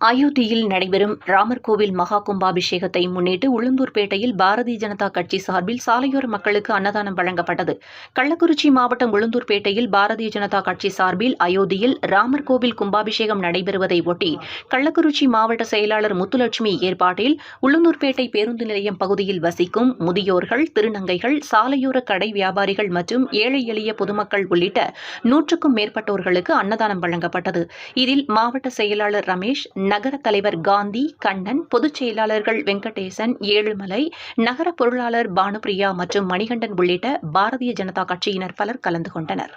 அயோத்தியில் நடைபெறும் ராமர் கோவில் மகா கும்பாபிஷேகத்தை முன்னிட்டு உளுந்தூர்பேட்டையில் பாரதிய ஜனதா கட்சி சார்பில் சாலையோர மக்களுக்கு அன்னதானம் வழங்கப்பட்டது. கள்ளக்குறிச்சி மாவட்டம் உளுந்தூர்பேட்டையில் பாரதிய ஜனதா கட்சி சார்பில் அயோத்தியில் ராமர் கோவில் கும்பாபிஷேகம் நடைபெறுவதை ஒட்டி கள்ளக்குறிச்சி மாவட்ட செயலாளர் முத்துலட்சுமி ஏற்பாட்டில் உளுந்தூர்பேட்டை பேருந்து நிலையம் பகுதியில் வசிக்கும் முதியோர்கள், திருநங்கைகள், சாலையோர கடை வியாபாரிகள் மற்றும் ஏழை எளிய பொதுமக்கள் உள்ளிட்ட 100க்கும் மேற்பட்டோர்களுக்கு அன்னதானம் வழங்கப்பட்டது. இதில் மாவட்ட செயலாளர் ரமேஷ், நகர தலைவர் காந்தி, கண்ணன், பொதுச் செயலாளர்கள் வெங்கடேசன், ஏழுமலை, நகர பொருளாளர் பானுபிரியா மற்றும் மணிகண்டன் உள்ளிட்ட பாரதிய ஜனதா கட்சியினர் பலர் கலந்து கொண்டனர்.